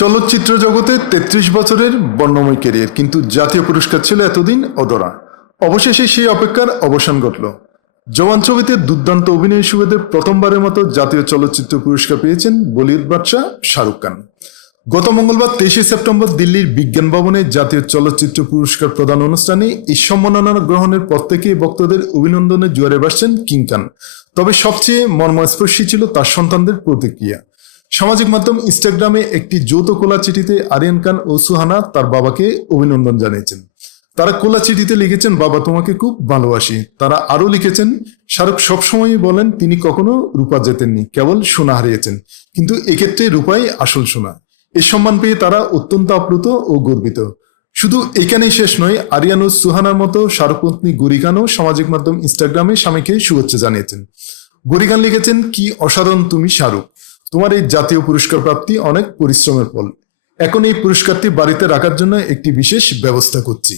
চলচ্চিত্র জগতে ৩৩ বছরের বর্ণময় ক্যারিয়ার, কিন্তু জাতীয় পুরস্কার ছিল এতদিন অধরা। অবশেষে সেই অপেক্ষার অবসান ঘটল। জওয়ান ছবিতে দুর্দান্ত অভিনয়ের সুবাদে প্রথমবারের মতো জাতীয় চলচ্চিত্র পুরস্কার পেয়েছেন বলিউড বাদশা শাহরুখ খান। গত মঙ্গলবার ২৩শে সেপ্টেম্বর দিল্লির বিজ্ঞান ভবনে জাতীয় চলচ্চিত্র পুরস্কার প্রদান অনুষ্ঠানে এই সম্মাননা গ্রহণের পর থেকে ভক্তদের অভিনন্দনের জোয়ারে ভাসছেন কিং খান। তবে সবচেয়ে মর্মস্পর্শী ছিল তার সন্তানদের প্রতিক্রিয়া। সামাজিক মাধ্যম ইনস্টাগ্রামে একটি যৌথ কোলা চিঠিতে আরিয়ান খান ও সুহানা তার বাবাকে অভিনন্দন জানিয়েছেন। তারা কোলা চিঠিতে লিখেছেন, বাবা তোমাকে খুব ভালোবাসি। তারা আরো লিখেছেন, শাহরুখ সবসময়ই বলেন তিনি কখনো রূপা জেতেননি, কেবল সোনা হারিয়েছেন, কিন্তু এক্ষেত্রে রূপাই আসল সোনা। এই সম্মান পেয়ে তারা অত্যন্ত আপ্লুত ও গর্বিত। শুধু এখানেই শেষ নয়, আরিয়ান ও সুহানার মতো শাহরুখ পত্নী গৌরী খানও সামাজিক মাধ্যম ইনস্টাগ্রামে স্বামীকে শুভেচ্ছা জানিয়েছেন। গৌরী খান লিখেছেন, কি অসাধারণ তুমি শাহরুখ, তোমার এই জাতীয় পুরস্কার প্রাপ্তি অনেক পরিশ্রমের ফল। এখন এই পুরস্কারটি বাড়িতে রাখার জন্য একটি বিশেষ ব্যবস্থা করছি।